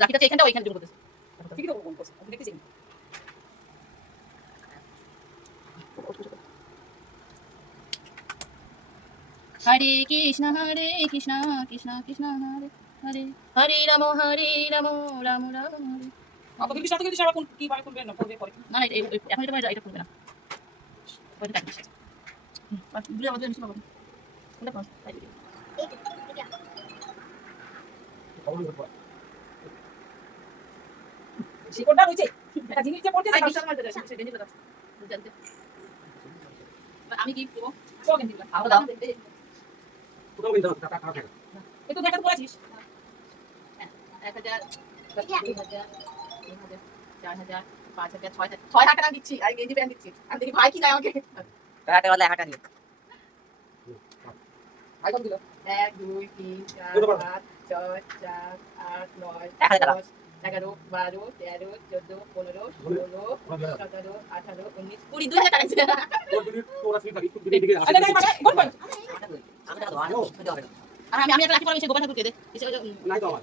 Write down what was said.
রাখিটা এখানটা ওইখানে জুম করতেছে ঠিকই তো কোন করছে আমি দেখতেছি হরে কৃষ্ণ কৃষ্ণ কৃষ্ণ হরে হরে হরে রাম রাম রাম হরে আপনি কি সাথে সারা কোন কি বারে করবেন না করবে পরে না না এখন এটা করবে না ওইটা কাট দিচ্ছি বাস বুঝে আমাদের নিচে বাবা কোনটা পাস তাই দিই শিকড়টা হইছে একটা জিনিস যে পড়তে আছে বিশাল মারতে আছে সেটা নিয়ে কথা জানতে আমি কি দেব কোকেন দিলাম আমরা দাও কোথাও বিন্দু টাকা টাকা টাকা এই তো দেখাতে বলেছিস 1000 2000 3000 4000 5000 6000 টাকা দিচ্ছি আর গেঞ্জি প্যান্ট দিচ্ছি আমি দেখি ভাই কি দেয় আমাকে টাকা বলে 1000 টাকা দিও ভাই কত দিল 1 2 3 4 5 6 7 8 9 10 11 12 13 14 15 16 17 18 19 20 2000 টাকা দিছে আমি একটা রাখি পরে গোবা ঠাকুরকে দে নাই তো আমার